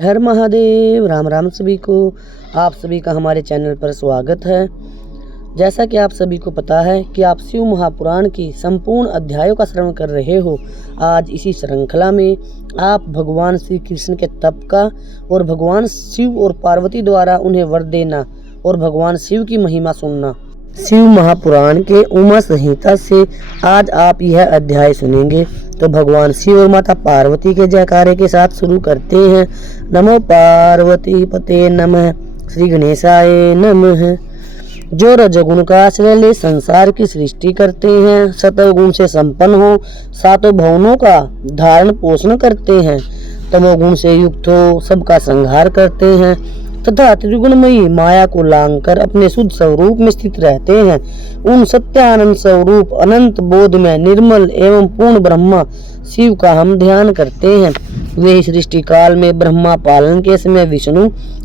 हर महादेव। राम राम सभी को। आप सभी का हमारे चैनल पर स्वागत है। जैसा कि आप सभी को पता है कि आप शिव महापुराण की संपूर्ण अध्यायों का श्रवण कर रहे हो। आज इसी श्रृंखला में आप भगवान श्री कृष्ण के तप का और भगवान शिव और पार्वती द्वारा उन्हें वर देना और भगवान शिव की महिमा सुनना। शिव महापुराण के उमा संहिता से आज आप यह अध्याय सुनेंगे। तो भगवान शिव और माता पार्वती के जयकारे के साथ शुरू करते हैं। नमो पार्वती पते नमः, श्री गणेशाय नमः। जो रजगुण का आश्रय ले संसार की सृष्टि करते हैं, सतोगुण से संपन्न हो, सातों भवनों का धारण पोषण करते हैं, तमोगुण से युक्त हो, सबका संहार करते हैं तथा त्रिगुणमयी माया को लांघकर अपने शुद्ध स्वरूप में स्थित रहते हैं, उन सत्यानंद स्वरूप अनंत बोध में निर्मल एवं पूर्ण ब्रह्मा शिव का हम ध्यान करते हैं। वे सृष्टि काल में ब्रह्मा पालन के समय विष्णु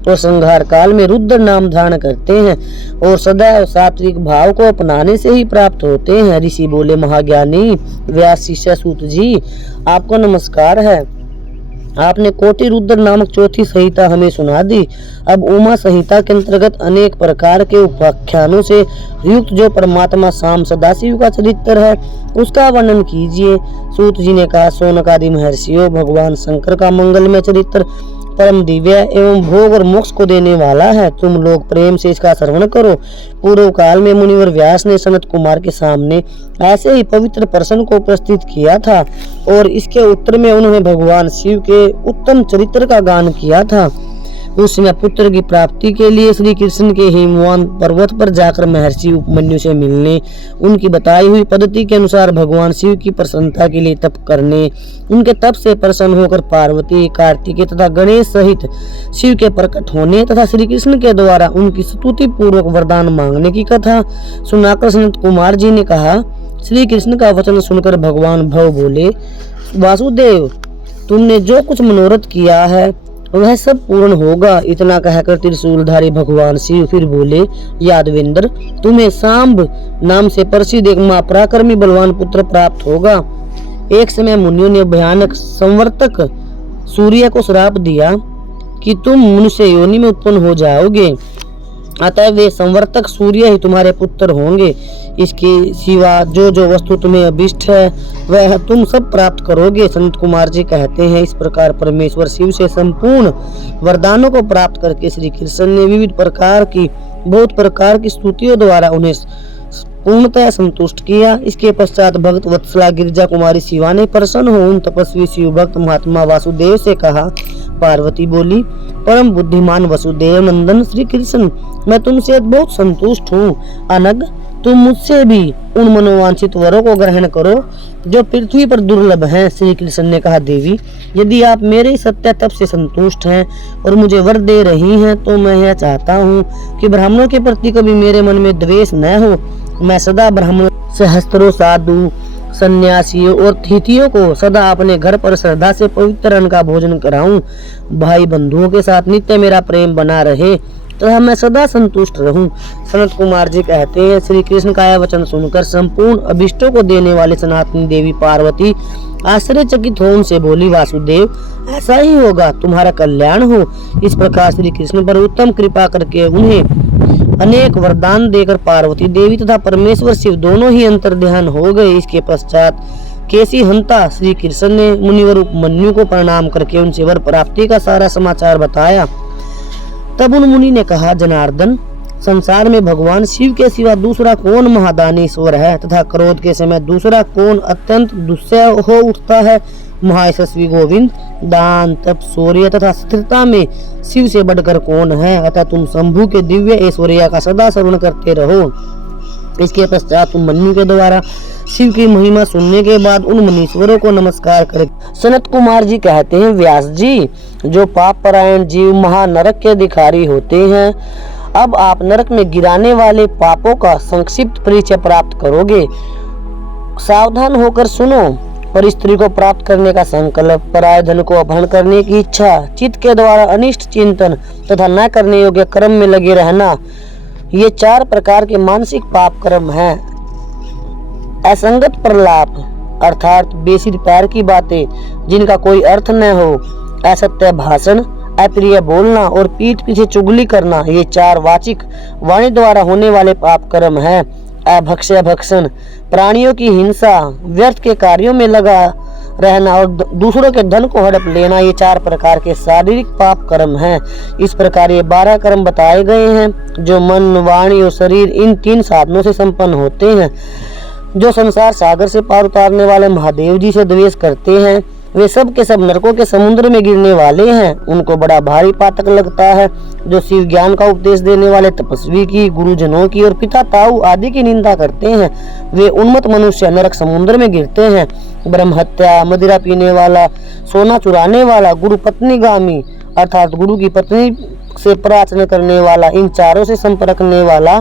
और संहार काल में रुद्र नाम धारण करते हैं और सदैव सात्विक भाव को अपनाने से ही प्राप्त होते हैं। ऋषि बोले, महाज्ञानी व्यास शिष्य सूत जी, आपको नमस्कार है। आपने कोटि रुद्र नामक चौथी संहिता हमें सुना दी। अब उमा संहिता के अंतर्गत अनेक प्रकार के उपाख्यानों से युक्त जो परमात्मा शाम सदाशिव का चरित्र है उसका वर्णन कीजिए। सूत जी ने कहा, शौनकादि महर्षियों, भगवान शंकर का मंगलमय चरित्र परम दिव्य एवं भोग और मोक्ष को देने वाला है। तुम लोग प्रेम से इसका श्रवण करो। पूर्व काल में मुनिवर व्यास ने सनत कुमार के सामने ऐसे ही पवित्र प्रश्न को प्रस्तुत किया था और इसके उत्तर में उन्होंने भगवान शिव के उत्तम चरित्र का गान किया था। उस समय पुत्र की प्राप्ति के लिए श्री कृष्ण के हिमवान पर्वत पर जाकर महर्षि उपमन्यु से मिलने, उनकी बताई हुई पद्धति के अनुसार भगवान शिव की प्रसन्नता के लिए तप करने, उनके तप से प्रसन्न होकर पार्वती, कार्तिकेय तथा गणेश सहित शिव के प्रकट होने तथा श्री कृष्ण के द्वारा उनकी स्तुति पूर्वक वरदान मांगने की कथा सुनाकर सनत कुमार जी ने कहा। श्री कृष्ण का वचन सुनकर भगवान भव बोले, वासुदेव, तुमने जो कुछ मनोरथ किया है वह सब पूर्ण होगा। इतना कहकर त्रिशूलधारी भगवान शिव फिर बोले, यादवेंद्र, तुम्हें सांब नाम से प्रसिद्ध एक महापराक्रमी बलवान पुत्र प्राप्त होगा। एक समय मुनियों ने भयानक संवर्तक सूर्य को श्राप दिया कि तुम मनुष्य योनि में उत्पन्न हो जाओगे, अतः वे संवर्तक सूर्य ही तुम्हारे पुत्र होंगे। इसके सिवा जो जो वस्तु तुम्हें अभिष्ट है वह तुम सब प्राप्त करोगे। संत कुमार जी कहते हैं, इस प्रकार परमेश्वर शिव से संपूर्ण वरदानों को प्राप्त करके श्री कृष्ण ने विविध प्रकार की बहुत प्रकार की स्तुतियों द्वारा उन्हें पूर्णतः संतुष्ट किया। इसके पश्चात भक्त वत्सला गिरिजा कुमारी शिवा ने प्रसन्न हो उन तपस्वी शिव भक्त महात्मा वासुदेव से कहा। पार्वती बोली, परम बुद्धिमान वसुदेव नंदन श्री कृष्ण, मैं तुमसे बहुत संतुष्ट हूँ। अनग, तुम मुझसे भी उन मनोवांछित वरों को ग्रहण करो जो पृथ्वी पर दुर्लभ हैं। श्री कृष्ण ने कहा, देवी, यदि आप मेरे सत्य तप से संतुष्ट हैं और मुझे वर दे रही हैं तो मैं यह चाहता हूँ कि ब्राह्मणों के प्रति कभी मेरे मन में द्वेष न हो। मैं सदा ब्राह्मणों, सहस्त्रों साधु, सन्यासियों और तिथियों को सदा अपने घर पर श्रद्धा से पवित्र अन्न का भोजन कराऊं। भाई बंधुओं के साथ नित्य मेरा प्रेम बना रहे तथा मैं सदा संतुष्ट रहूं। सनत कुमार जी कहते हैं, श्री कृष्ण का यह वचन सुनकर संपूर्ण अभिष्टों को देने वाले सनातनी देवी पार्वती आश्चर्यचकित हो उनसे बोली, वासुदेव, ऐसा ही होगा, तुम्हारा कल्याण हो। इस प्रकार श्री कृष्ण पर उत्तम कृपा करके उन्हें अनेक वरदान देकर पार्वती देवी तथा परमेश्वर शिव दोनों ही अंतर्ध्यान हो गए। इसके पश्चात केसी हंता श्री कृष्ण ने मुनिवर उपमन्यु को प्रणाम करके उनसे वर प्राप्ति का सारा समाचार बताया। तब उन मुनि ने कहा, जनार्दन, संसार में भगवान शिव के सिवा दूसरा कौन महादानीश्वर है तथा क्रोध के समय दूसरा कौन अत्यंत दुस्सह हो उठता है। महायशस्वी गोविंद, दान, तप, शौर्य तथा स्थिरता में शिव से बढ़कर कौन है। अतः तुम शंभु के दिव्य ऐश्वर्य का सदा श्रवण करते रहो। इसके पश्चात मनु के द्वारा शिव की महिमा सुनने के बाद उन मुनीश्वरों को नमस्कार कर सनत कुमार जी कहते हैं, व्यास जी, जो पाप परायण जीव महानरक के अधिकारी होते हैं, अब आप नरक में गिराने वाले पापों का संक्षिप्त परिचय प्राप्त करोगे। सावधान होकर सुनो। पर स्त्री को प्राप्त करने का संकल्प, पराय धन को अपहरण करने की इच्छा, चित्त के द्वारा अनिष्ट चिंतन तथा न करने योग्य कर्म में लगे रहना, ये 4 प्रकार के मानसिक पाप कर्म हैं। असंगत प्रलाप अर्थात बेसिर पैर की बातें जिनका कोई अर्थ न हो, असत्य भाषण, अप्रिय बोलना और पीठ पीछे चुगली करना, ये 4 वाचिक वाणी द्वारा होने वाले पाप कर्म है। अभक्ष्य भक्षण, प्राणियों की हिंसा, व्यर्थ के कार्यों में लगा रहना और दूसरों के धन को हड़प लेना, ये 4 प्रकार के शारीरिक पाप कर्म हैं। इस प्रकार ये 12 कर्म बताए गए हैं जो मन, वाणी और शरीर इन 3 साधनों से संपन्न होते हैं। जो संसार सागर से पार उतारने वाले महादेव जी से द्वेष करते हैं वे सब के सब नरकों के समुद्र में गिरने वाले हैं। उनको बड़ा भारी पातक लगता है। जो शिव ज्ञान का उपदेश देने वाले तपस्वी की, गुरुजनों की और पिता ताऊ आदि की निंदा करते हैं वे उन्मत्त मनुष्य नरक समुद्र में गिरते हैं। ब्रह्म हत्या, मदिरा पीने वाला, सोना चुराने वाला, गुरु पत्नीगामी अर्थात गुरु की पत्नी से प्रार्थना करने वाला, इन 4 से संपर्क रखने वाला,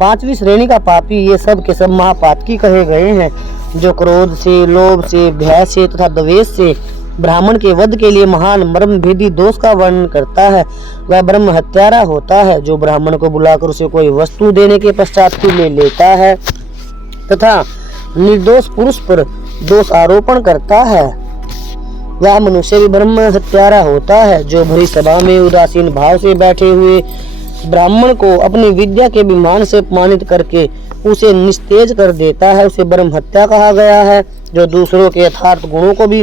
5वीं श्रेणी का पापी, ये सब के सब महापातकी कहे गए हैं। जो क्रोध से, लोभ से, भय से तथा द्वेष से ब्राह्मण के वध के लिए महान मर्म भेदी दोष का वर्णन करता है वह ब्रह्म हत्यारा होता है। जो ब्राह्मण को बुलाकर उसे कोई वस्तु देने के पश्चात फिर ले लेता है तथा निर्दोष पुरुष पर दोष आरोपण करता है वह मनुष्य भी ब्रह्म हत्यारा होता है। जो भरी सभा में उदासीन भाव से बैठे हुए ब्राह्मण को अपनी विद्या के अभिमान से अपमानित करके उसे निस्तेज कर देता है उसे ब्रह्म हत्या कहा गया है। जो दूसरों के यथार्थ गुणों को भी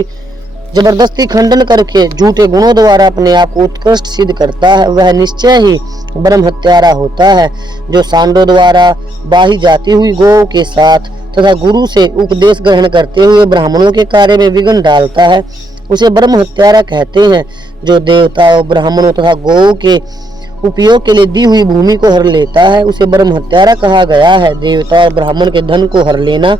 जबरदस्ती खंडन करके झूठे गुणों द्वारा अपने आप को उत्कृष्ट सिद्ध करता है वह निश्चय ही ब्रह्म हत्यारा होता है। जो सांडों द्वारा बाही जाती हुई गौ के साथ तथा गुरु से उपदेश ग्रहण करते हुए ब्राह्मणों के कार्य में विघ्न डालता है उसे ब्रह्म हत्यारा कहते हैं। जो देवताओं, ब्राह्मणों तथा गौ के उपयोग के लिए दी हुई भूमि को हर लेता है उसे ब्रह्म हत्यारा कहा गया है। देवता और ब्राह्मण के धन को हर लेना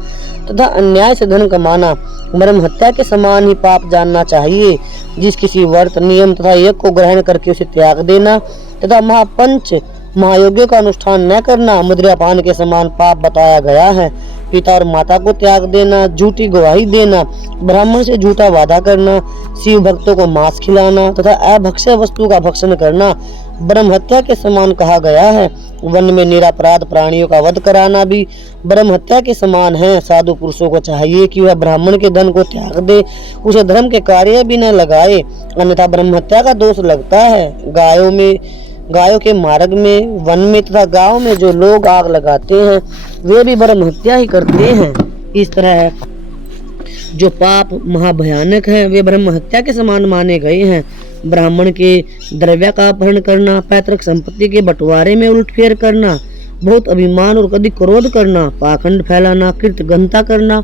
तथा अन्याय से धन कमाना ब्रह्म हत्या के समान ही पाप जानना चाहिए। जिस किसी व्रत, नियम तथा यज्ञ को ग्रहण करके उसे त्याग देना तथा महापंच महायज्ञों का अनुष्ठान न करना मदिरापान के समान पाप बताया गया है। पिता और माता को त्याग देना, झूठी गवाही देना, ब्राह्मण से झूठा वादा करना, शिव भक्तों को मांस खिलाना तथा अभक्ष्य वस्तु का भक्षण करना ब्रह्म हत्या के समान कहा गया है। वन में निरपराध प्राणियों का वध कराना भी ब्रह्म हत्या के समान है। साधु पुरुषों को चाहिए कि वह ब्राह्मण के धन को त्याग दे, उसे धर्म के कार्य भी न लगाए, अन्यथा ब्रह्म हत्या का दोष लगता है। गायों के मार्ग में, वन में तथा गांव में जो लोग आग लगाते हैं वे भी ब्रह्म हत्या ही करते हैं। इस तरह जो पाप महाभयानक है वे ब्रह्म हत्या के समान माने गए हैं। ब्राह्मण के द्रव्य का अपहरण करना, पैतृक संपत्ति के बंटवारे में उलटफेर करना, बहुत अभिमान और अधिक क्रोध करना, पाखंड फैलाना, कृतघ्नता करना,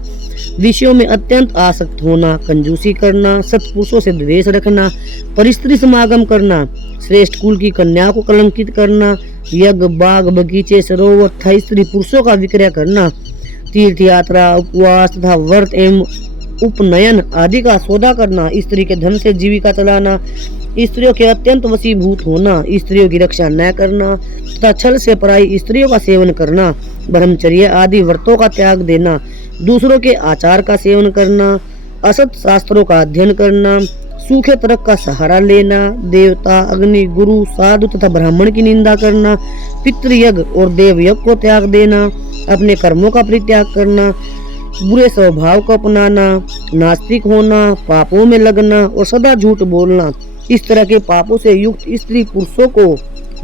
विषयों में अत्यंत आसक्त होना, कंजूसी करना, सत्पुरुषों से द्वेष रखना, परिस्त्री समागम करना, श्रेष्ठ कुल की कन्या को कलंकित करना, यज्ञ, बाग, बगीचे, सरोवर तथा स्त्री पुरुषों का विक्रय करना, तीर्थ यात्रा, उपवास तथा व्रत एवं उपनयन आदि का सौदा करना, स्त्री के धन से जीविका चलाना, स्त्रियों के अत्यंत वशीभूत होना, स्त्रियों की रक्षा न करना तथा छल से पराई स्त्रियों का सेवन करना, ब्रह्मचर्य आदि व्रतों का त्याग देना, दूसरों के आचार का सेवन करना, असत शास्त्रों का अध्ययन करना, सूखे तर्क का सहारा लेना, देवता, अग्नि, गुरु, साधु तथा ब्राह्मण की निंदा करना, पितृयज्ञ और देवयज्ञ को त्याग देना, अपने कर्मों का परित्याग करना, बुरे स्वभाव को अपनाना, नास्तिक होना, पापों में लगना और सदा झूठ बोलना, इस तरह के पापों से युक्त स्त्री पुरुषों को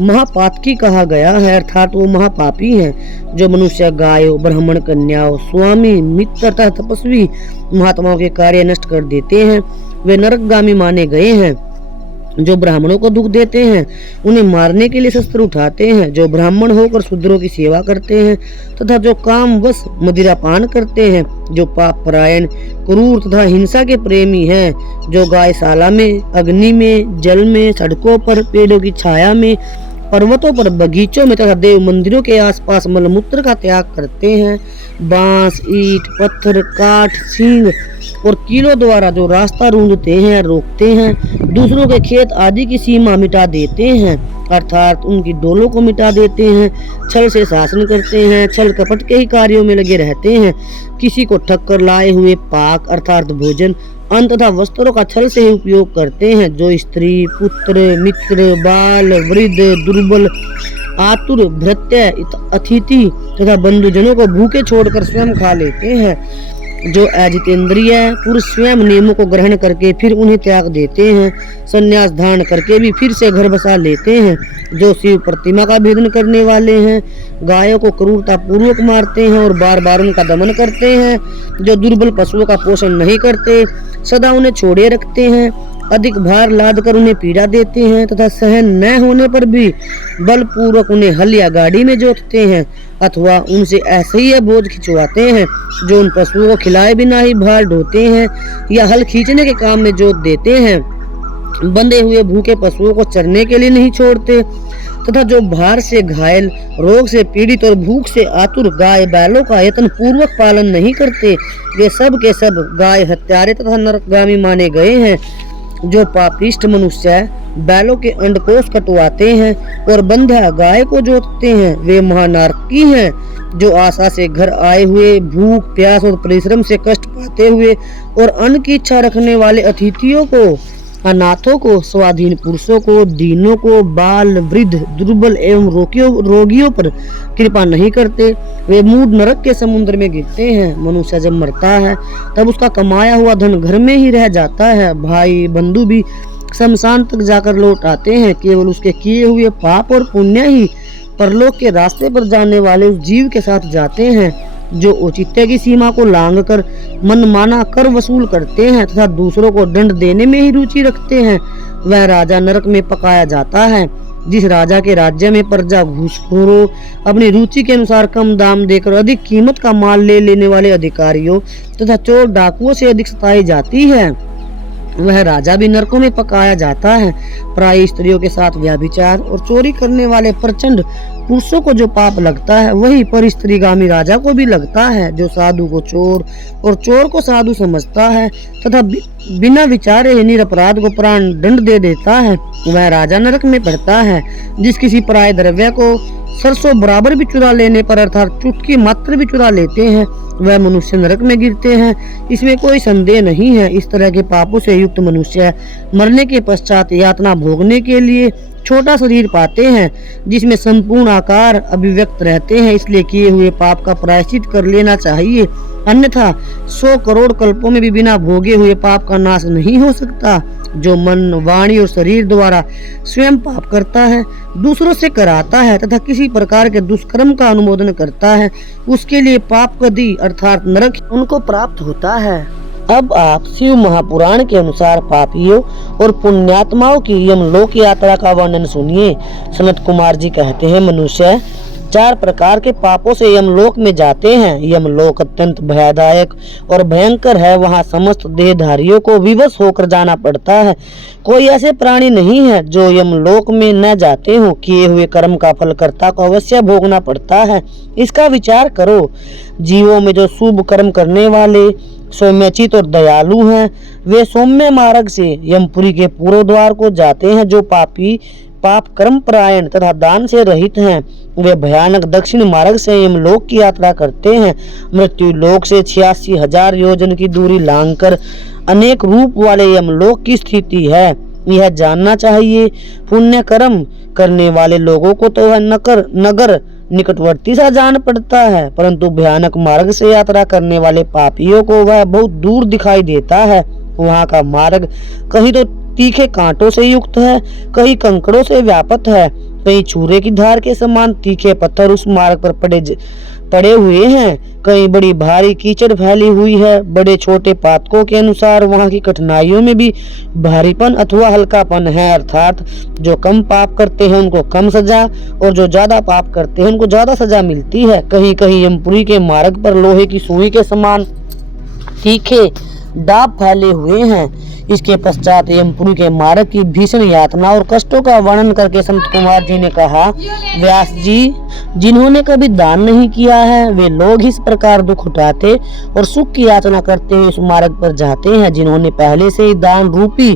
महापातकी कहा गया है अर्थात वो महापापी हैं। जो मनुष्य गायों, ब्राह्मण कन्याओं, स्वामी, मित्र तथा तपस्वी महात्माओं के कार्य नष्ट कर देते हैं वे नरकगामी माने गए हैं। जो ब्राह्मणों को दुख देते हैं उन्हें मारने के लिए शस्त्र उठाते हैं, जो ब्राह्मण होकर शूद्रों की सेवा करते हैं तथा जो कामवश मदिरापान करते हैं, जो पाप परायण, क्रूर तथा हिंसा के प्रेमी हैं, जो गायशाला में, अग्नि में, जल में, सड़कों पर, पेड़ों की छाया में, पर्वतों पर, बगीचों में तथा देव मंदिरों के आसपास मलमूत्र का त्याग करते हैं, बांस, ईंट, पत्थर, काठ, सींग और कीलों द्वारा जो रास्ता रूंधते हैं, रोकते हैं, दूसरों के खेत आदि की सीमा मिटा देते हैं अर्थात उनकी डोलों को मिटा देते हैं, छल से शासन करते हैं, छल कपट के ही कार्यों में लगे रहते हैं, किसी को ठग कर लाए हुए पाक अर्थात भोजन, अन्न तथा वस्त्रों का छल से ही उपयोग करते हैं, जो स्त्री, पुत्र, मित्र, बाल, वृद्ध, दुर्बल, आतुर, भृत्य, अतिथि तथा बंधुजनों को भूखे छोड़कर स्वयं खा लेते हैं, जो अजितेंद्रिय पुरुष स्वयं नियमों को ग्रहण करके फिर उन्हें त्याग देते हैं, संन्यास धारण करके भी फिर से घर बसा लेते हैं, जो शिव प्रतिमा का भेदन करने वाले हैं, गायों को क्रूरता पूर्वक मारते हैं और बार बार उनका दमन करते हैं, जो दुर्बल पशुओं का पोषण नहीं करते, सदा उन्हें छोड़े रखते हैं, अधिक भार लाद कर उन्हें पीड़ा देते हैं तथा सहन न होने पर भी बलपूर्वक उन्हें हल या गाड़ी में जोतते हैं अथवा उनसे ऐसे ही बोझ खिंचवाते हैं, जो उन पशुओं को खिलाए बिना ही भार ढोते हैं या हल खींचने के काम में जोत देते हैं, बंधे हुए भूखे पशुओं को चरने के लिए नहीं छोड़ते तथा जो भार से घायल, रोग से पीड़ित और भूख से आतुर गाय बैलों का यत्न पूर्वक पालन नहीं करते, वे सब के सब गाय हत्यारे तथा नरकगामी माने गए हैं। जो पापिष्ट मनुष्य बैलों के अंडकोश कटवाते हैं और बंध्या गाय को जोतते हैं, वे महानारकी हैं। जो आशा से घर आए हुए भूख प्यास और परिश्रम से कष्ट पाते हुए और अन्न की इच्छा रखने वाले अतिथियों को, अनाथों को, स्वाधीन पुरुषों को, दीनों को, बाल वृद्ध, दुर्बल एवं रोगियों पर कृपा नहीं करते, वे मूड नरक के समुद्र में गिरते हैं। मनुष्य जब मरता है तब उसका कमाया हुआ धन घर में ही रह जाता है, भाई बंधु भी शमशान तक जाकर लौट आते हैं, केवल उसके किए हुए पाप और पुण्य ही परलोक के रास्ते पर जाने वाले उस जीव के साथ जाते हैं। जो औचित्य की सीमा को लांघकर मनमाना कर वसूल करते हैं तथा दूसरों को दंड देने में ही रुचि रखते हैं, वह राजा नरक में पकाया जाता है। जिस राजा के राज्य में प्रजा घूसखोरों, अपनी रुचि के अनुसार कम दाम देकर अधिक कीमत का माल ले लेने वाले अधिकारियों तथा चोर डाकुओं से अधिक सताई जाती है, वह राजा भी नरकों में पकाया जाता है। प्राय स्त्रियों के साथ व्यभिचार और चोरी करने वाले प्रचंड पुरुषों को जो पाप लगता है, वही पर स्त्रीगामी राजा को भी लगता है। जो साधु को चोर और चोर को साधु समझता है तथा बिना विचारे निरपराध को प्राण दंड दे देता है, वह राजा नरक में पड़ता है। जिस किसी पराये द्रव्य को सरसों बराबर भी चुरा लेने पर अर्थात चुटकी मात्र भी चुरा लेते हैं, वह मनुष्य नरक में गिरते हैं, इसमें कोई संदेह नहीं है। इस तरह के पापों से युक्त मनुष्य मरने के पश्चात यातना भोगने के लिए छोटा शरीर पाते हैं, जिसमें संपूर्ण आकार अभिव्यक्त रहते हैं, इसलिए किए हुए पाप का प्रायश्चित कर लेना चाहिए, अन्यथा 100 करोड़ कल्पों में भी बिना भोगे हुए पाप का नाश नहीं हो सकता। जो मन, वाणी और शरीर द्वारा स्वयं पाप करता है, दूसरों से कराता है तथा किसी प्रकार के दुष्कर्म का अनुमोदन करता है, उसके लिए पाप गति अर्थात नरक उनको प्राप्त होता है। अब आप शिव महापुराण के अनुसार पापियों और पुण्यात्माओं की यमलोक यात्रा का वर्णन सुनिए। सनत कुमार जी कहते हैं, मनुष्य 4 प्रकार के पापों से यमलोक में जाते हैं। यमलोक अत्यंत भयदायक और भयंकर है, वहाँ समस्त देहधारियों को विवश होकर जाना पड़ता है। कोई ऐसे प्राणी नहीं है जो यमलोक में न जाते हो, किए हुए कर्म का फल कर्ता को अवश्य भोगना पड़ता है। इसका विचार करो, जीवों में जो शुभ कर्म करने वाले, सौम्यचित और दयालु हैं, वे सौम्य मार्ग से यमपुरी के पूर्व द्वार को जाते हैं। जो पापी पाप कर्म परायण तथा दान से रहित हैं, वे भयानक दक्षिण मार्ग से यमलोक की यात्रा करते हैं। मृत्यु लोक से 86,000 योजन की दूरी लांघकर अनेक रूप वाले यमलोक की स्थिति है। यह जानना चाहिए, पुण्य कर्म करने वाले लोगों को तो वह नगर निकटवर्ती सा जान पड़ता है, परंतु भयानक मार्ग से यात्रा करने वाले पापियों को वह बहुत दूर दिखाई देता है। वहाँ का मार्ग कहीं तो तीखे कांटों से युक्त है, कहीं कंकड़ों से व्याप्त है, कहीं छुरे की धार के समान तीखे पत्थर उस मार्ग पर पड़े हुए हैं, कहीं बड़ी भारी कीचड़ फैली हुई है। बड़े छोटे पातकों के अनुसार वहाँ की कठिनाइयों में भी भारीपन अथवा हल्कापन है, अर्थात जो कम पाप करते हैं उनको कम सजा और जो ज्यादा पाप करते हैं उनको ज्यादा सजा मिलती है। कहीं कहीं यमपुरी के मार्ग पर लोहे की सुई के समान तीखे दाब फैले हुए हैं। इसके पश्चात यमपुरी के मार्ग की भीषण यातना और कष्टों का वर्णन करके संत कुमार जी ने कहा, व्यास जी, जिन्होंने कभी दान नहीं किया है, वे लोग इस प्रकार दुख उठाते और सुख की याचना करते हुए इस मार्ग पर जाते हैं। जिन्होंने पहले से ही दान रूपी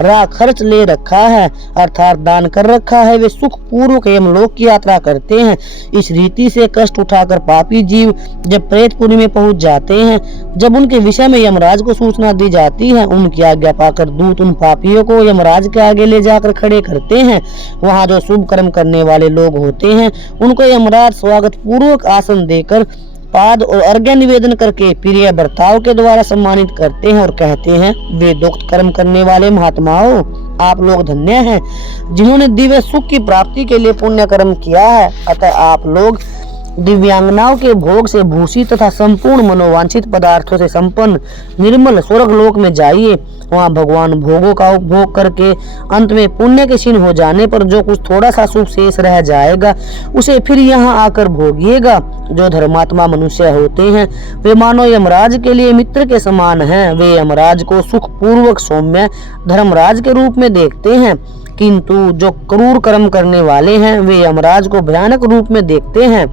राह खर्च ले रखा है, अर्थात दान कर रखा है, वे सुख पूर्वक यमलोक की यात्रा करते हैं। इस रीति से कष्ट उठाकर पापी जीव जब प्रेतपुरी में पहुंच जाते हैं, जब उनके विषय में यमराज को सूचना दी जाती है, उनकी आज्ञा पाकर दूत उन पापियों को यमराज के आगे ले जाकर खड़े करते हैं। वहाँ जो शुभ कर्म करने वाले लोग होते हैं, उनको यमराज स्वागत पूर्वक आसन देकर पाद और अर्घ्य निवेदन करके प्रिय बर्ताव के द्वारा सम्मानित करते हैं और कहते हैं, वेदोक्त कर्म करने वाले महात्माओं, आप लोग धन्य हैं जिन्होंने दिव्य सुख की प्राप्ति के लिए पुण्य कर्म किया है। अतः आप लोग दिव्यांगनाओं के भोग से भूषित तथा संपूर्ण मनोवांछित पदार्थों से संपन्न निर्मल स्वर्ग लोक में जाइए। वहाँ भगवान भोगों का उपभोग करके अंत में पुण्य के क्षीण हो जाने पर जो कुछ थोड़ा सा सुख शेष रह जाएगा उसे फिर यहाँ आकर भोगिएगा। जो धर्मात्मा मनुष्य होते हैं वे मानो यमराज के लिए मित्र के समान हैं। वे यमराज को सुख पूर्वक सौम्य धर्मराज के रूप में देखते हैं, किंतु जो क्रूर कर्म करने वाले हैं वे यमराज को भयानक रूप में देखते हैं।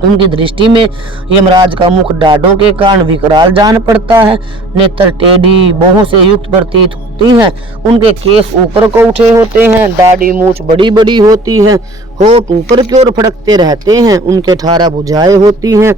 उनकी दृष्टि में यमराज का मुख डाढ़ों के कारण विकराल जान पड़ता है। नेत्र टेढ़ी भौहों से युक्त प्रतीत होती हैं। उनके केस ऊपर को उठे होते हैं, दाढ़ी मूछ बड़ी बड़ी होती है, होठ ऊपर की ओर फड़कते रहते हैं, उनके ठारा भुजाएं होती हैं।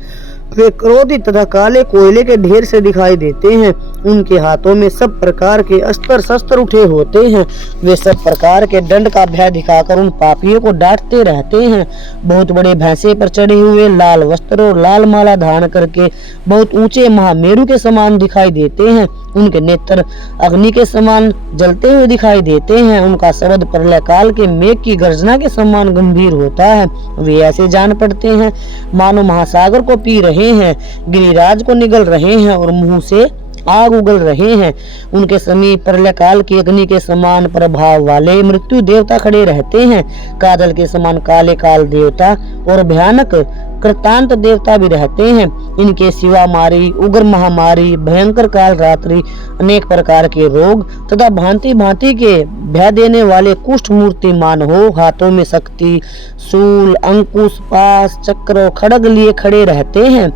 वे क्रोधित तथा काले कोयले के ढेर से दिखाई देते हैं। उनके हाथों में सब प्रकार के अस्त्र शस्त्र उठे होते हैं। वे सब प्रकार के दंड का भय दिखाकर उन पापियों को डांटते रहते हैं। बहुत बड़े भैंसे पर चढ़े हुए लाल वस्त्र और लाल माला धारण करके बहुत ऊंचे महामेरु के समान दिखाई देते हैं। उनके नेत्र अग्नि के समान जलते हुए दिखाई देते हैं। उनका शब्द प्रलय काल के मेघ की गर्जना के समान गंभीर होता है। वे ऐसे जान पड़ते हैं मानो महासागर को पी रहे हैं, गिरिराज को निगल रहे हैं और मुंह से आग उगल रहे हैं। उनके समीप प्रलय काल की अग्नि के समान प्रभाव वाले मृत्यु देवता खड़े रहते हैं। काजल के समान काले काल देवता और भयानक कृतांत देवता भी रहते हैं। इनके सिवा मारी उग्र महामारी, भयंकर काल रात्रि, अनेक प्रकार के रोग तथा भांति भांति के भय देने वाले कुष्ठ मूर्तिमान हो, हाथों में शक्ति शूल अंकुश पास चक्र और खड्ग लिए खड़े रहते हैं।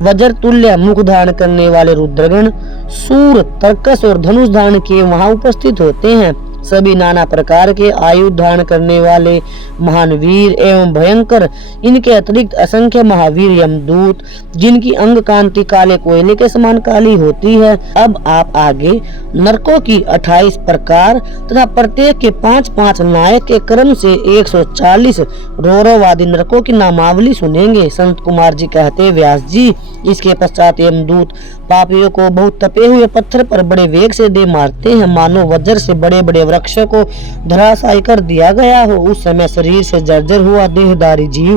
वज्र तुल्य मुख धारण करने वाले रुद्रगण सूर तर्कस और धनुष धारण किए वहां उपस्थित होते हैं। सभी नाना प्रकार के आयुध धारण करने वाले महान वीर एवं भयंकर, इनके अतिरिक्त असंख्य महावीर यमदूत, जिनकी अंग कांति काले कोयले के समान काली होती है। अब आप आगे नरकों की 28 प्रकार तथा प्रत्येक के 5-5 नायक के क्रम से 140 रौरववादी नरकों की नामावली सुनेंगे। संत कुमार जी कहते, व्यास जी, इसके पश्चात यमदूत पापियों को बहुत तपे हुए पत्थर पर बड़े वेग से दे मारते हैं, मानो वज्र से बड़े बड़े वृक्ष को धराशायी कर दिया गया हो। उस समय शरीर से जर्जर हुआ देहधारी जीव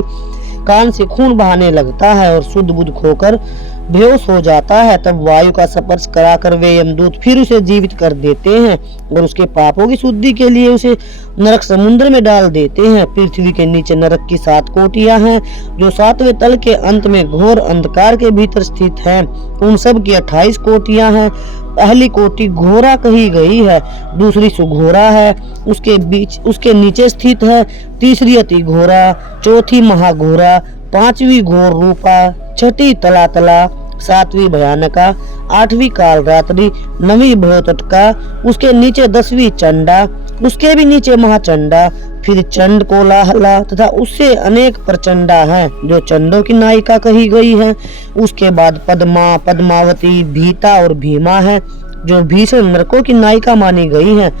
कान से खून बहाने लगता है और शुद्ध बुद्ध खोकर बेहोश हो जाता है। तब वायु का स्पर्श कराकर वे यमदूत फिर उसे जीवित कर देते हैं और उसके पापों की शुद्धि के लिए उसे नरक समुद्र में डाल देते हैं। पृथ्वी के नीचे नरक की 7 कोटियां हैं, जो 7वें तल के अंत में घोर अंधकार के भीतर स्थित हैं। उन सब की 28 कोटियां हैं। पहली कोटि घोरा कही गई है, दूसरी सुघोरा है, उसके नीचे स्थित है, तीसरी अति घोरा, चौथी महाघोरा, 5वीं घोर रूपा, 6ठी तला, 7वीं भयानका, 8वीं काल रात्रि, 9वीं भयोतटका, उसके नीचे 10वीं चंडा, उसके भी नीचे महाचंडा, फिर चंड कोलाहला तथा उससे अनेक प्रचंडा हैं, जो चंडों की नायिका कही गई है। उसके बाद पद्मा, पद्मावती, भीता और भीमा है, जो भीषण नरकों की नायिका मानी गई है।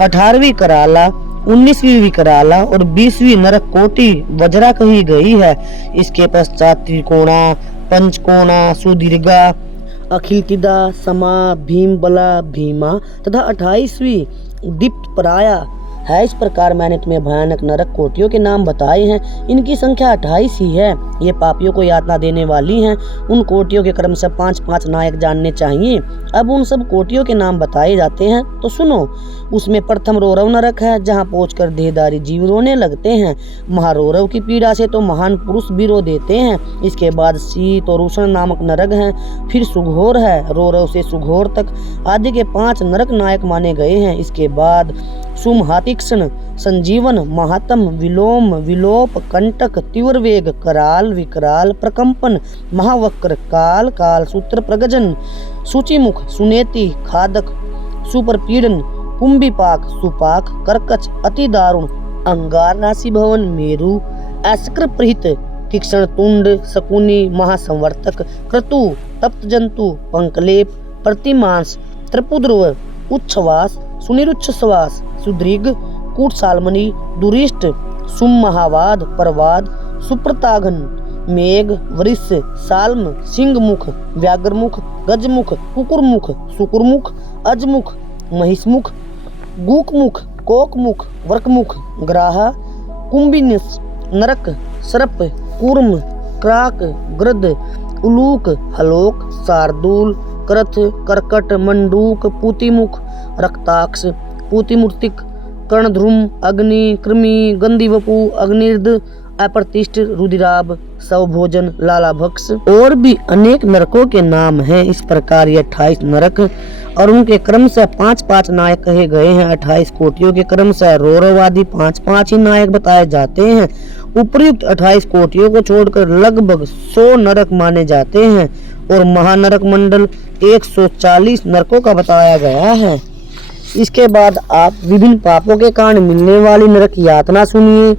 18वीं कराला, 19वीं विकराला और 20वीं नरक कोटि वज्रा कही गई है। इसके पश्चात त्रिकोणा, पंचकोणा, सुदीर्घा, अखिलतिदा, समा, भीमबला, भीमा तथा 28वीं दीप्त पराया है। इस प्रकार मैंने तुम्हें भयानक नरक कोटियों के नाम बताए हैं। इनकी संख्या 28 ही है। ये पापियों को यातना देने वाली हैं। उन कोटियों के क्रम से 5-5 नायक जानने चाहिए। अब उन सब कोटियों के नाम बताए जाते हैं, तो सुनो। उसमें प्रथम रौरव नरक है, जहाँ पहुंचकर देहधारी जीव रोने लगते हैं। महारौरव की पीड़ा से तो महान पुरुष भी रो देते हैं। इसके बाद शीत और उष्ण नामक नरक है, फिर सुघोर है। रौरव से सुघोर तक आदि के 5 नरक नायक माने गए हैं। इसके बाद सुमहातिक्षण, संजीवन, महातम, विलोम, विलोप, कंटक, तीव्र वेग, कराल, विकराल, प्रकंपन, महावक्र, काल, काल सूत्र, प्रगजन, सूचिमुख, सुनेति, खादक, सुपरपीड़न, कुंभिपाक, सुपाक, कर्कच, अति दारुण, अंगार, राशि भवन, मेरु, अस्क्र प्रहित, तीक्ष्ण तुंड, शकुनी, महासंवर्तक, क्रतु, तप्त जंतु, पंकलेप, प्रतिमांस, त्रिपुद्रव, उच्छ्वास, सुनिरुच्छ्वास, सुदृग, कूट सालमनी, दुरिष्ट, सुम महावाद, परवाद, सुप्रताघन, मेघ, वृष, साल्म, सिंहमुख, व्याघ्रमुख, गजमुख, कुकुरमुख, शुकुरमुख, अजमुख, महिषमुख, गूकमुख, कोकमुख, वर्कमुख, ग्राहा, कुंभिनस, नरक, सर्प, कूर्म, क्राक, गृध, उलूक, हलोक, शार्दूल, करथ, करकट, मंडूक, पूतिमुख, रक्ताक्ष, पूतिमूर्तिक, कर्णध्रुम, अग्नि, कृमि, गंधीवपु, अग्निर्द, अप्रतिष्ठ, रुधिराभ, सवभोजन, लालाभक्ष और भी अनेक नरकों के नाम हैं। इस प्रकार ये 28 नरक और उनके क्रम से 5-5 नायक कहे गए हैं। 28 कोटियों के क्रम से रौरवादी 5-5 ही नायक बताए जाते हैं। उपर्युक्त 28 कोटियों को छोड़कर लगभग 100 नरक माने जाते हैं और महानरक मंडल 140 नरकों का बताया गया है। इसके बाद आप विभिन्न पापों के कारण मिलने वाली नरक यातना सुनिए।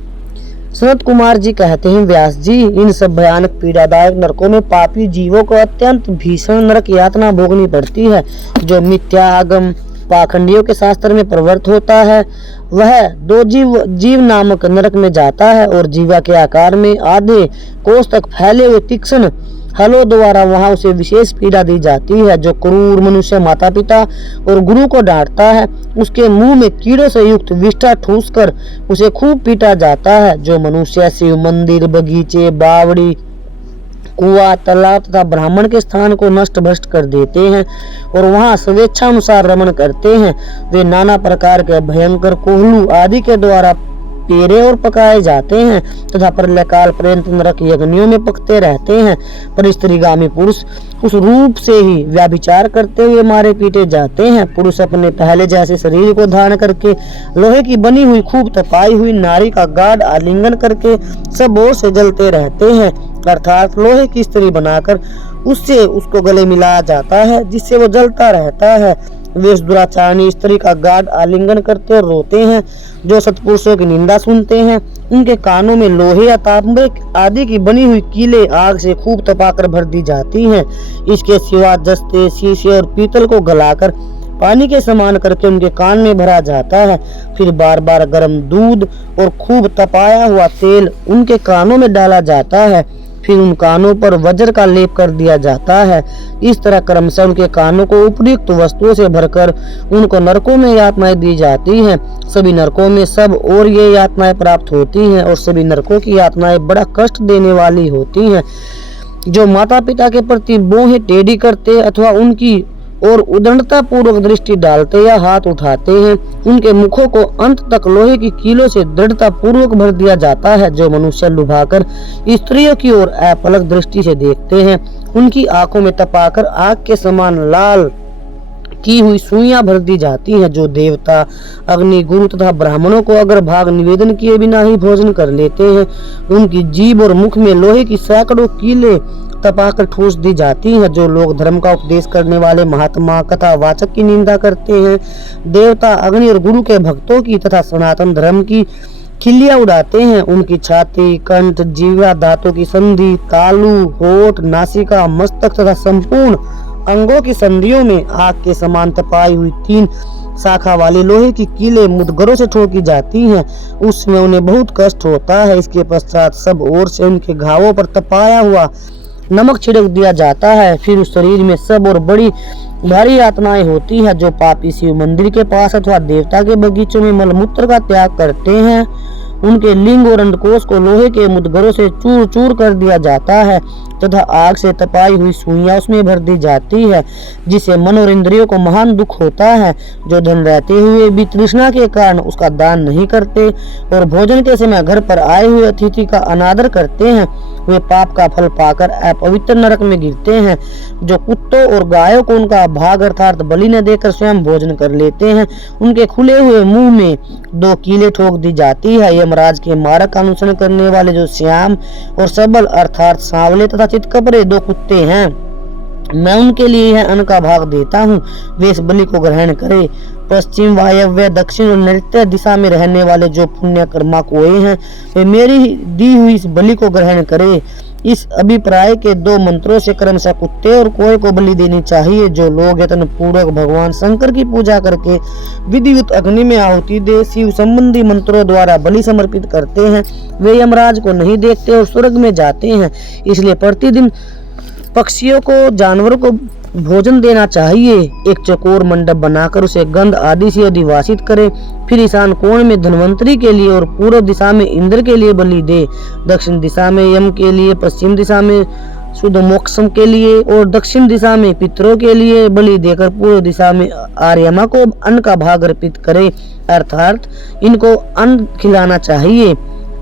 सनत कुमार जी कहते हैं, व्यास जी, इन सब भयानक पीड़ादायक नरकों में पापी जीवों को अत्यंत भीषण नरक यातना भोगनी पड़ती है। जो मिथ्या आगम पाखंडियों के शास्त्र में प्रवृत्त होता है वह दो जीव नामक नरक में जाता है और जीवा के आकार में आधे कोस तक फैले हुए तीक्ष्ण हलों द्वारा वहां उसे विशेष पीड़ा दी जाती है। जो क्रूर मनुष्य माता पिता और गुरु को डांटता है उसके मुंह में कीड़ों से युक्त विष्ठा ठूस कर उसे खूब पीटा जाता है। जो मनुष्य शिव मंदिर, बगीचे, बावड़ी, कुआं, तालाब तथा ब्राह्मण के स्थान को नष्ट भ्रष्ट कर देते हैं और वहां स्वेच्छानुसार रमण करते हैं, वे नाना प्रकार के भयंकर कोहलू आदि के द्वारा पेरे और पकाए जाते हैं तथा प्रलयकाल पर्यंत नरक यज्ञों में पकते रहते हैं। पर स्त्रीगामी पुरुष उस रूप से ही व्याभिचार करते हुए मारे पीटे जाते हैं। पुरुष अपने पहले जैसे शरीर को धारण करके लोहे की बनी हुई खूब तपाई हुई नारी का गाढ़ आलिंगन करके सब ओर से जलते रहते हैं, अर्थात लोहे की स्त्री बनाकर उससे उसको गले मिलाया जाता है जिससे वो जलता रहता है। वे उस दुराचारणी स्त्री का गाढ़ आलिंगन करते और रोते हैं। जो सत्पुरुषों की निंदा सुनते हैं उनके कानों में लोहे या तांबे आदि की बनी हुई कीलें आग से खूब तपाकर भर दी जाती हैं। इसके सिवा जस्ते, शीशे और पीतल को गलाकर पानी के समान करके उनके कान में भरा जाता है। फिर बार बार गर्म दूध और खूब तपाया हुआ तेल उनके कानों में डाला जाता है। फिर उन कानों पर वज्र का लेप कर दिया जाता है। इस तरह क्रमशः उनके कानों को उपयुक्त वस्तुओं से भरकर उनको नरकों में यातनाएं दी जाती हैं। सभी नरकों में सब और ये यातनाएं प्राप्त होती हैं और सभी नरकों की यातनाएं बड़ा कष्ट देने वाली होती हैं। जो माता पिता के प्रति बोहें टेढ़ी करते अथवा उनकी और उदंडता पूर्वक दृष्टि डालते या हाथ उठाते हैं उनके मुखों को अंत तक लोहे की कीलों से दृढ़ता पूर्वक भर दिया जाता है। जो मनुष्य लुभाकर स्त्रियों की ओर अपलक दृष्टि से देखते हैं उनकी आंखों में तपाकर आग के समान लाल की हुई सुइयां भर दी जाती हैं। जो देवता, अग्नि, गुरु तथा ब्राह्मणों को अगर भाग निवेदन किए बिना ही भोजन कर लेते हैं उनकी जीभ और मुख में लोहे की सैकड़ों कीलें तपाकर ठूस दी जाती है। जो लोग धर्म का उपदेश करने वाले महात्मा, कथा वाचक की निंदा करते हैं, देवता, अग्नि और गुरु के भक्तों की तथा सनातन धर्म की खिल्लियां उड़ाते हैं, उनकी छाती, कंठ, जीवा, दांतों की संधि, तालू, होठ, नासिका, मस्तक तथा संपूर्ण अंगों की संधियों में आग के समान तपाई हुई 3 शाखा वाली लोहे की कीलें मुदगरों से ठोकी जाती हैं। उसमें उन्हें बहुत कष्ट होता है। इसके पश्चात सब ओर से उनके घावों पर तपाया हुआ नमक छिड़क दिया जाता है। फिर उस शरीर में सब और बड़ी भारी यातनाएं होती है। जो पापी शिव मंदिर के पास अथवा देवता के बगीचों में मलमूत्र का त्याग करते हैं उनके लिंग और अंडकोश को लोहे के मुदगरों से चूर चूर कर दिया जाता है तथा आग से तपाई हुई सुइयां उसमें भर दी जाती है, जिससे मन और इंद्रियों को महान दुख होता है। जो धन रहते हुए भी तृष्णा के कारण उसका दान नहीं करते और भोजन के समय घर पर आए हुए अतिथि का अनादर करते हैं वे पाप का फल पाकर अपवित्र नरक में गिरते हैं। जो कुत्तों और गायों को उनका भाग अर्थात बलि न देकर स्वयं भोजन कर लेते हैं उनके खुले हुए मुंह में 2 कीलें ठोक दी जाती है। यमराज के मार्ग का अनुसरण करने वाले जो श्याम और सबल अर्थात सांवले तथा चितकबरे 2 कुत्ते हैं मैं उनके लिए यह अन्न का भाग देता हूँ, वे इस बलि को ग्रहण करें। पश्चिम, वायव्य, दक्षिण और नैऋत्य दिशा में रहने वाले जो पुण्य कर्मा कोए हैं वे मेरी दी हुई इस बलि को ग्रहण करें। इस अभिप्राय के 2 मंत्रों से क्रमशः कुत्ते और कोए को बलि देनी चाहिए। जो लोग यत्न पूर्वक भगवान शंकर की पूजा करके विधिवत अग्नि में आहुति दे शिव संबंधी मंत्रों द्वारा बलि समर्पित करते हैं, वे यमराज को नहीं देखते और स्वर्ग में जाते हैं। इसलिए प्रतिदिन पक्षियों को, जानवरों को भोजन देना चाहिए। एक चकोर मंडप बनाकर उसे गंध आदि से अधिवासित करे। फिर ईशान कोण में धन्वंतरी के लिए और पूर्व दिशा में इंद्र के लिए बलि दे। दक्षिण दिशा में यम के लिए, पश्चिम दिशा में शुद्ध मोक्षम के लिए और दक्षिण दिशा में पितरों के लिए बलि देकर पूर्व दिशा में आर्यमा को अन्न का भाग अर्पित करे, अर्थात इनको अन्न खिलाना चाहिए।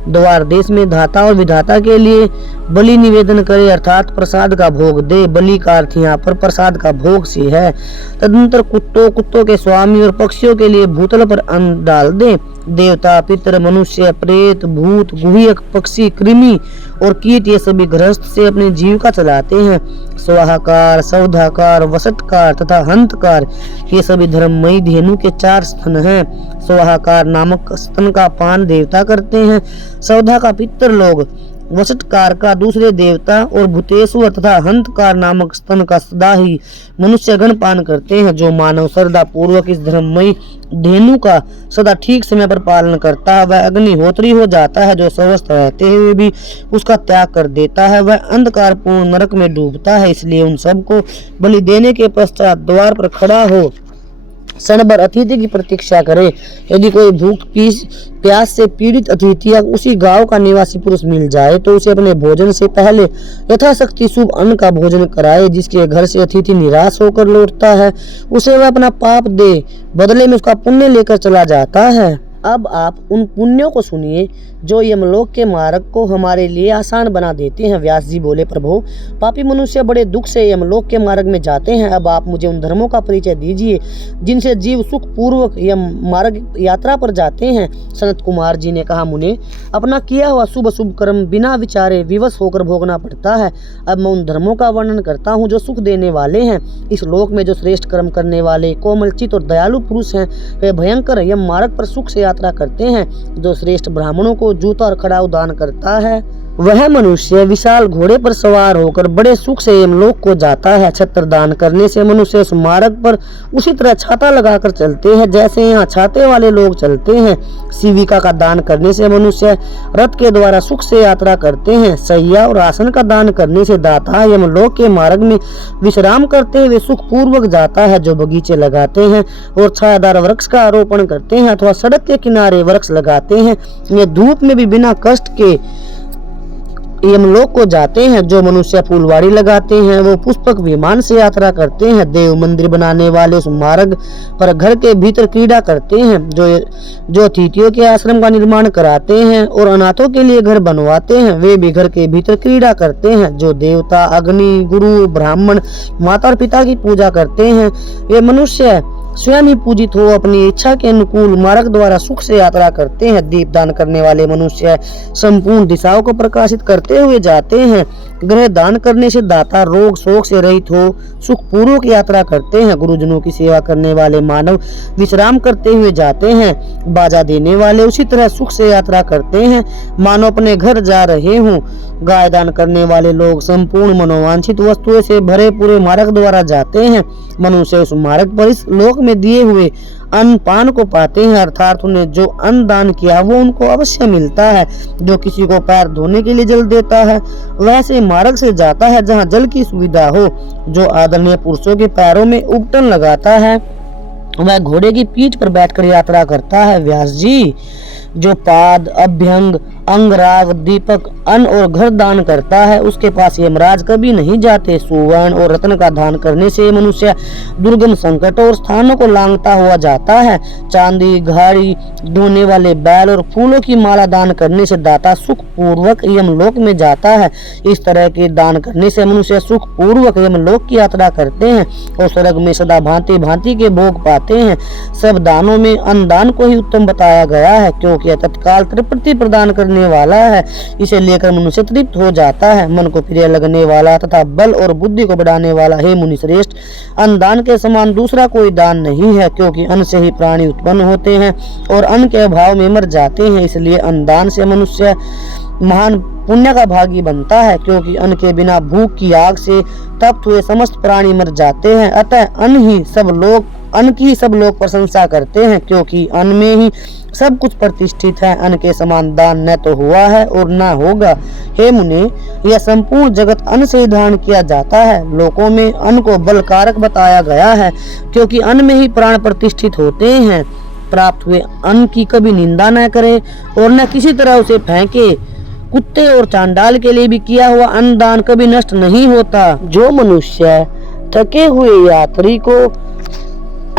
द्वार देश में धाता और विधाता के लिए बलि निवेदन करे, अर्थात प्रसाद का भोग दे। बलि का अर्थ यहाँ पर प्रसाद का भोग से है। तदनंतर कुत्तों के स्वामी और पक्षियों के लिए भूतल पर अन्न डाल दे। देवता, पितर, मनुष्य, प्रेत, भूत, गुह्यक, पक्षी, कृमि और कीट ये सभी गृहस्थ से अपनी जीविका चलाते हैं। स्वाहाकार, सौधाकार, वसटकार तथा हंतकार ये सभी धर्ममयी धेनु के 4 स्तन हैं। स्वाहाकार नामक स्तन का पान देवता करते हैं, सौधा का पितर लोग, वसटकार का दूसरे देवता और भूतेश्वर तथा हंतकार नामक स्तन का सदा ही मनुष्यगण पान करते हैं। जो मानव श्रद्धा पूर्वक इस धर्ममयी धेनु का सदा ठीक समय पर पालन करता है वह अग्निहोत्री हो जाता है। जो स्वस्थ रहते हुए भी उसका त्याग कर देता है वह अंधकार पूर्ण नरक में डूबता है। इसलिए उन सबको बलि देने के पश्चात द्वार पर खड़ा हो क्षण भर अतिथि की प्रतीक्षा करे। यदि कोई भूख प्यास से पीड़ित अतिथि या उसी गांव का निवासी पुरुष मिल जाए तो उसे अपने भोजन से पहले यथाशक्ति शुभ अन्न का भोजन कराए। जिसके घर से अतिथि निराश होकर लौटता है उसे वह अपना पाप दे, बदले में उसका पुण्य लेकर चला जाता है। अब आप उन पुण्यों को सुनिए जो यमलोक के मार्ग को हमारे लिए आसान बना देते हैं। व्यास जी बोले, प्रभु पापी मनुष्य बड़े दुख से यमलोक के मार्ग में जाते हैं। अब आप मुझे उन धर्मों का परिचय दीजिए जिनसे जीव सुख पूर्वक यम मार्ग यात्रा पर जाते हैं। सनत कुमार जी ने कहा, मुने अपना किया हुआ शुभ अशुभ कर्म बिना विचारे विवश होकर भोगना पड़ता है। अब मैं उन धर्मों का वर्णन करता हूँ जो सुख देने वाले हैं। इस लोक में जो श्रेष्ठ कर्म करने वाले कोमलचित और दयालु पुरुष हैं वे भयंकर यम मार्ग पर सुख से यात्रा करते हैं। जो श्रेष्ठ ब्राह्मणों को जूता और खड़ाऊ दान करता है वह मनुष्य विशाल घोड़े पर सवार होकर बड़े सुख से यमलोक को जाता है। छत्र दान करने से मनुष्य उस मार्ग पर उसी तरह छाता लगाकर चलते हैं जैसे यहाँ छाते वाले लोग चलते हैं। शिविका का दान करने से मनुष्य रथ के द्वारा सुख से यात्रा करते हैं। सैया और आसन का दान करने से दाता यमलोक के मार्ग में विश्राम करते हुए सुख पूर्वक जाता है। जो बगीचे लगाते हैं और छायादार वृक्ष का आरोपण करते हैं अथवा सड़क के किनारे वृक्ष लगाते हैं ये धूप में भी बिना कष्ट के यमलोक को जाते हैं। जो मनुष्य फूलवाड़ी लगाते हैं वो पुष्पक विमान से यात्रा करते हैं। देव मंदिर बनाने वाले उस मार्ग पर घर के भीतर क्रीड़ा करते हैं। जो अतिथियों के आश्रम का निर्माण कराते हैं और अनाथों के लिए घर बनवाते हैं वे भी घर के भीतर क्रीड़ा करते हैं। जो देवता, अग्नि, गुरु, ब्राह्मण, माता और पिता की पूजा करते हैं ये मनुष्य स्वयं ही पूजित हो अपनी इच्छा के अनुकूल मार्ग द्वारा सुख से यात्रा करते हैं। दीप दान करने वाले मनुष्य संपूर्ण दिशाओं को प्रकाशित करते हुए जाते हैं। ग्रह दान करने से दाता रोग शोक से रहित हो सुख पूर्वक यात्रा करते हैं। गुरुजनों की सेवा करने वाले मानव विश्राम करते हुए जाते हैं। बाजा देने वाले उसी तरह सुख से यात्रा करते हैं मानो अपने घर जा रहे हों। गाय दान करने वाले लोग संपूर्ण मनोवांछित वस्तुओं से भरे पूरे मार्ग द्वारा जाते हैं। मनुष्य उस मार्ग पर इस लोक में दिए हुए अन्न पान को पाते हैं, अर्थात उन्हें जो अन्न दान किया वो उनको अवश्य मिलता है। जो किसी को पैर धोने के लिए जल देता है वैसे मार्ग से जाता है जहाँ जल की सुविधा हो। जो आदरणीय पुरुषों के पैरों में उबटन लगाता है वह घोड़े की पीठ पर बैठकर यात्रा करता है। व्यास जी, जो पाद, अभ्यंग, अंगराग, दीपक, अन्न और घर दान करता है उसके पास यमराज कभी नहीं जाते। सुवर्ण और रत्न का दान करने से मनुष्य दुर्गम संकट और स्थानों को लांघता हुआ जाता है। चांदी, घाड़ी, ढोने वाले बैल और फूलों की माला दान करने से दाता सुख पूर्वक यमलोक में जाता है। इस तरह के दान करने से मनुष्य सुख पूर्वक यमलोक की यात्रा करते हैं और स्वर्ग में सदा भांति भांति के भोग पाते हैं। सब दानों में अन्नदान को ही उत्तम बताया गया है क्योंकि तत्काल तृप्ति प्रदान करने वाला है। इसे लेकर मनुष्य तृप्त हो जाता है। मन को प्रिय लगने वाला तथा बल और बुद्धि को बढ़ाने वाला हे मुनि श्रेष्ठ, अन्नदान के समान दूसरा कोई दान नहीं है क्योंकि अन्न से ही प्राणी उत्पन्न होते हैं और अन्न के अभाव में मर जाते हैं। इसलिए अन्नदान से मनुष्य महान पुण्य का भागी बनता है, क्योंकि अन्न के बिना भूख की आग से तप्त हुए समस्त प्राणी मर जाते हैं। अतः अन्न की सब लोग प्रशंसा करते हैं, क्योंकि अन्न में ही सब कुछ प्रतिष्ठित है। अन्न के समान दान न तो हुआ है और न होगा। हे मुने, यह संपूर्ण जगत अन्न से ही धारण किया जाता है। लोकों में अन्न को बलकारक बताया गया है, क्योंकि अन्न में ही प्राण प्रतिष्ठित होते हैं। प्राप्त हुए अन्न की कभी निंदा न करे और न किसी तरह उसे फेंके। कुत्ते और चांडाल के लिए भी किया हुआ अन्न दान कभी नष्ट नहीं होता। जो मनुष्य थके हुए यात्री को,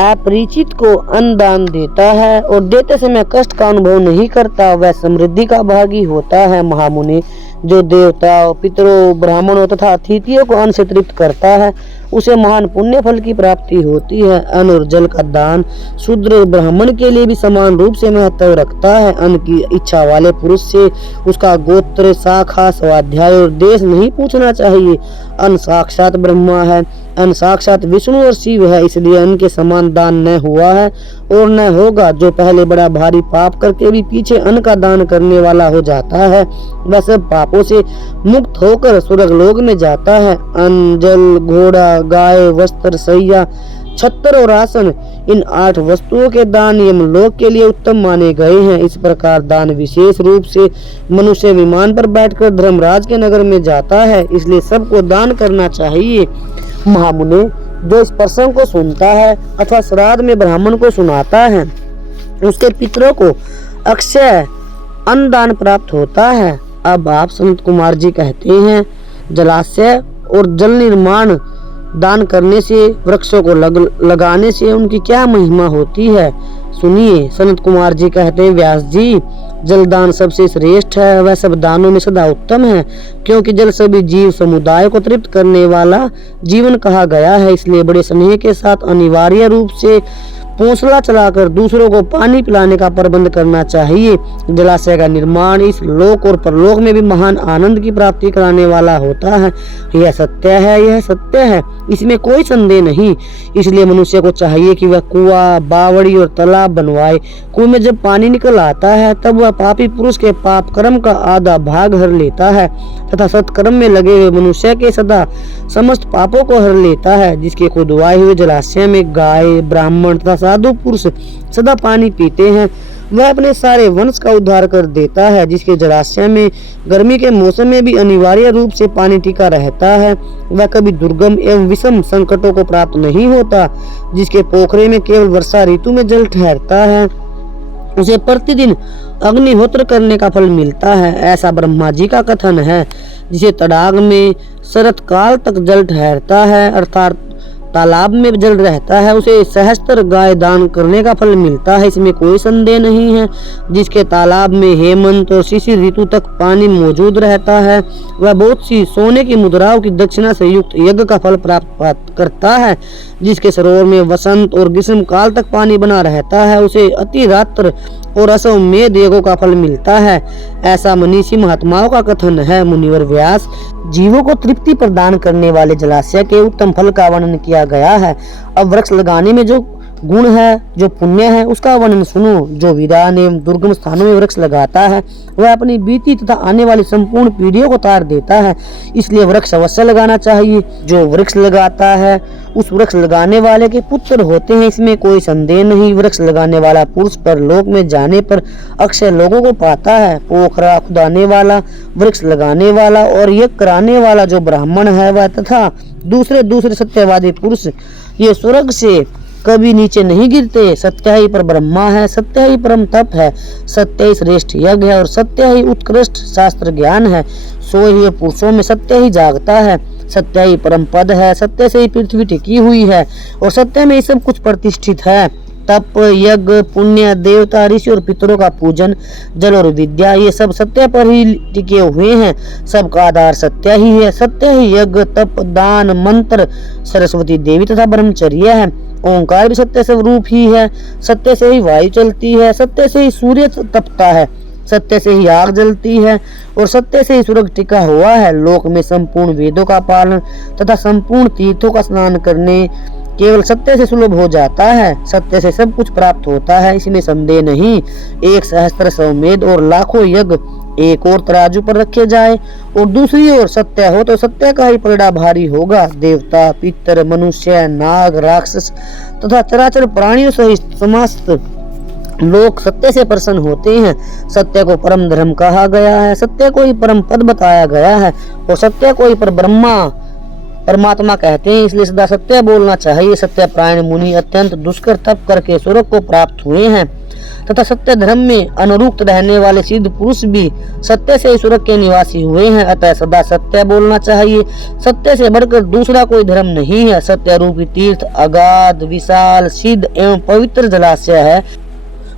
अपरिचित को अन्न दान देता है और देते समय कष्ट का अनुभव नहीं करता, वह समृद्धि का भागी होता है। महामुनि, जो देवताओं, पितरों, ब्राह्मणों तथा अतिथियों को अन्न से तृप्त करता है, उसे महान पुण्य फल की प्राप्ति होती है। अन्न और जल का दान शूद्र ब्राह्मण के लिए भी समान रूप से महत्व रखता है। अन्न की इच्छा वाले पुरुष से उसका गोत्र, शाखा, स्वाध्याय और देश नहीं पूछना चाहिए। अन्न साक्षात ब्रह्मा है, अन्न साक्षात विष्णु और शिव है, इसलिए अन्न के समान दान न हुआ है और न होगा। जो पहले बड़ा भारी पाप करके भी पीछे अन्न का दान करने वाला हो जाता है, वह सब पापों से मुक्त होकर स्वर्ग लोक में जाता है। अन्न, जल, घोड़ा, गाय, वस्त्र, सैया, छत्र और आसन, इन 8 वस्तुओं के दान यमलोक के लिए उत्तम माने गए हैं। इस प्रकार दान विशेष रूप से मनुष्य विमान पर बैठकर धर्मराज के नगर में जाता है, इसलिए सबको दान करना चाहिए। महामुने, जो इस प्रसंग को सुनता है अथवा श्राद्ध में ब्राह्मण को सुनाता है, उसके पितरों को अक्षय अन्न दान प्राप्त होता है। अब आप संत कुमार जी कहते हैं, जलाशय और जल निर्माण दान करने से, वृक्षों को लगाने से उनकी क्या महिमा होती है, सुनिए। संत कुमार जी कहते हैं, व्यास जी, जलदान सबसे श्रेष्ठ है, वह सब दानों में सदा उत्तम है, क्योंकि जल सभी जीव समुदाय को तृप्त करने वाला जीवन कहा गया है। इसलिए बड़े स्नेह के साथ अनिवार्य रूप से पोंसला चलाकर दूसरों को पानी पिलाने का प्रबंध करना चाहिए। जलाशय का निर्माण इस लोक और परलोक में भी महान आनंद की प्राप्ति कराने वाला होता है। यह सत्य है, यह सत्य है, इसमें कोई संदेह नहीं। इसलिए मनुष्य को चाहिए कि वह कुआं, बावड़ी और तालाब बनवाए। कुएं में जब पानी निकल आता है, तब वह पापी पुरुष के पाप कर्म का आधा भाग हर लेता है तथा सत्कर्म में लगे हुए मनुष्य के सदा समस्त पापों को हर लेता है। जिसके खुदवाए हुए जलाशय में गाय, ब्राह्मण तथा साधु पुरुष सदा पानी पीते हैं, वह अपने सारे वंश का उद्धार कर देता है। जिसके जलाशय में गर्मी के मौसम में भी अनिवार्य रूप से पानी टिका रहता है, वह कभी दुर्गम एवं विषम संकटों को प्राप्त नहीं होता। जिसके पोखरे में केवल वर्षा ऋतु में जल ठहरता है, उसे प्रतिदिन अग्निहोत्र करने का फल मिलता है, ऐसा ब्रह्मा जी का कथन है। जिसे तड़ाग में शरत काल तक जल ठहरता है, अर्थात तालाब में जल रहता है, उसे सहस्त्र गाय दान करने का फल मिलता है, इसमें कोई संदेह नहीं है। जिसके तालाब में हेमंत और शिशिर ऋतु तक पानी मौजूद रहता है, वह बहुत सी सोने की मुद्राओं की दक्षिणा से युक्त यज्ञ का फल प्राप्त करता है। जिसके सरोवर में वसंत और ग्रीष्म काल तक पानी बना रहता है, उसे अति रात्र और असंवेद यज्ञों का फल मिलता है, ऐसा मनीषी महात्माओं का कथन है। मुनिवर व्यास, जीवों को तृप्ति प्रदान करने वाले जलाशय के उत्तम फल का वर्णन किया गया है। अब वृक्ष लगाने में जो गुण है, जो पुण्य है, उसका वर्णन सुनो। जो वीरान एवं दुर्गम स्थानों में वृक्ष लगाता है, वह अपनी बीती तथा आने वाली संपूर्ण पीढ़ियों को तार देता है, इसलिए वृक्ष अवश्य लगाना चाहिए। जो वृक्ष लगाता है, उस वृक्ष लगाने वाले के पुत्र होते हैं, इसमें कोई संदेह नहीं। वृक्ष लगाने वाला पुरुष परलोक में जाने पर अक्षय लोगों को पाता है। पोखरा खुदाने वाला, वृक्ष लगाने वाला और यज्ञ कराने वाला जो ब्राह्मण है, वह तथा दूसरे सत्यवादी पुरुष, ये स्वर्ग से कभी नीचे नहीं गिरते। सत्य ही पर ब्रह्मा है, सत्य ही परम तप है, सत्य ही श्रेष्ठ यज्ञ है और सत्य ही उत्कृष्ट शास्त्र ज्ञान है। सोए हुए पुरुषों में सत्य ही जागता है, सत्य ही परम पद है, सत्य से ही पृथ्वी टिकी हुई है और सत्य में ही सब कुछ प्रतिष्ठित है। तप, यज्ञ, पुण्य, देवता, ऋषि और पितरों का पूजन, जल और विद्या, ये सब सत्य पर ही टिके हुए हैं। सबका आधार सत्य ही है। सत्य ही यज्ञ, तप, दान, मंत्र, सरस्वती देवी तथा ब्रह्मचर्य है। ओंकार भी सत्य स्वरूप ही है। सत्य से ही वायु चलती है, सत्य से ही सूर्य तपता है, सत्य से ही आग जलती है और सत्य से ही स्वर्ग टिका हुआ है। लोक में संपूर्ण वेदों का पालन तथा संपूर्ण तीर्थों का स्नान करने केवल सत्य से सुलभ हो जाता है। सत्य से सब कुछ प्राप्त होता है, इसमें संदेह नहीं। एक सहस्त्र सौमेध और लाखों यज्ञ एक और तराजू पर रखे जाए और दूसरी ओर सत्य हो तो सत्य का ही पलड़ा भारी होगा। देवता, पितर, मनुष्य, नाग, राक्षस तथा चराचर प्राणियों सहित समस्त लोग सत्य से प्रसन्न होते हैं। सत्य को परम धर्म कहा गया है, सत्य को ही परम पद बताया गया है और सत्य को ही परमात्मा कहते हैं, इसलिए सदा सत्य बोलना चाहिए। सत्य प्राण मुनि अत्यंत दुष्कर तप करके स्वर्ग को प्राप्त हुए हैं तथा सत्य धर्म में अनुरुक्त रहने वाले सिद्ध पुरुष भी सत्य से ही स्वर्ग के निवासी हुए हैं। अतः सदा सत्य बोलना चाहिए। सत्य से बढ़कर दूसरा कोई धर्म नहीं है। सत्य रूपी तीर्थ अगाध, विशाल, सिद्ध एवं पवित्र जलाशय है।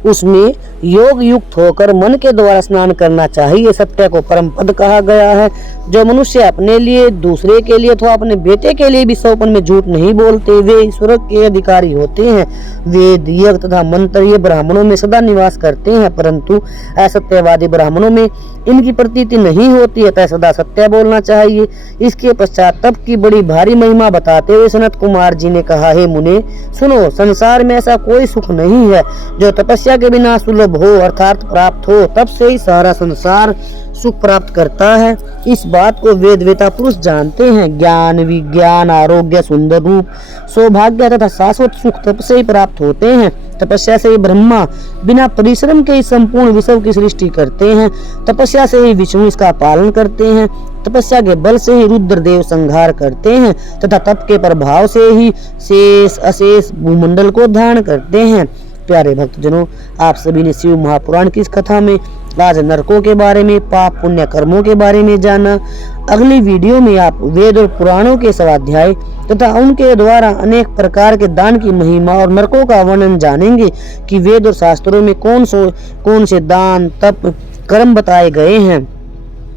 उसमें योग युक्त होकर मन के द्वारा स्नान करना चाहिए। सत्य को परम पद कहा गया है। जो मनुष्य अपने लिए, दूसरे के लिए अथवा अपने बेटे के लिए भी सौपन में झूठ नहीं बोलते, वे स्वर्ग के अधिकारी होते हैं। वेद, यज्ञ तथा मंत्र ये ब्राह्मणों में सदा निवास करते हैं, परंतु असत्यवादी ब्राह्मणों में इनकी प्रतीति नहीं होती। अतः सदा सत्य बोलना चाहिए। इसके पश्चात तप की बड़ी भारी महिमा बताते हुए सनत कुमार जी ने कहा, हे मुने सुनो, संसार में ऐसा कोई सुख नहीं है जो तपस्या के बिना सुलभ हो अर्थात प्राप्त हो। तब से ही सारा संसार सुख प्राप्त करता है। इस बात को वेद वेता पुरुष जानते हैं। ज्ञान, विज्ञान, आरोग्य, सुंदर रूप, सौभाग्य तथा शाश्वत सुख तप से ही प्राप्त होते हैं। तपस्या से ही ब्रह्मा बिना परिश्रम के ही संपूर्ण विश्व की सृष्टि करते हैं। तपस्या से ही विष्णु इसका पालन करते हैं। तपस्या के बल से ही रुद्र देव संहार करते हैं तथा तप के प्रभाव से ही शेष अशेष भूमंडल को धारण करते हैं। प्यारे भक्तजनों, आप सभी ने शिव महापुराण की इस कथा में आज नरकों के बारे में, पाप पुण्य कर्मों के बारे में जाना। अगली वीडियो में आप वेद और पुराणों के स्वाध्याय तथा उनके द्वारा अनेक प्रकार के दान की महिमा और नरकों का वर्णन जानेंगे कि वेद और शास्त्रों में कौन से दान, तप, कर्म बताए गए हैं।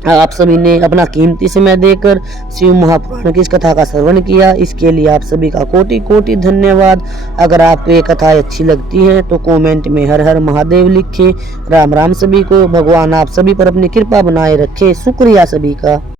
आप सभी ने अपना कीमती समय देकर शिव महापुराण की इस कथा का श्रवण किया, इसके लिए आप सभी का कोटि कोटि धन्यवाद। अगर आपको ये कथाएं अच्छी लगती हैं तो कमेंट में हर हर महादेव लिखें। राम राम सभी को। भगवान आप सभी पर अपनी कृपा बनाए रखे। शुक्रिया सभी का।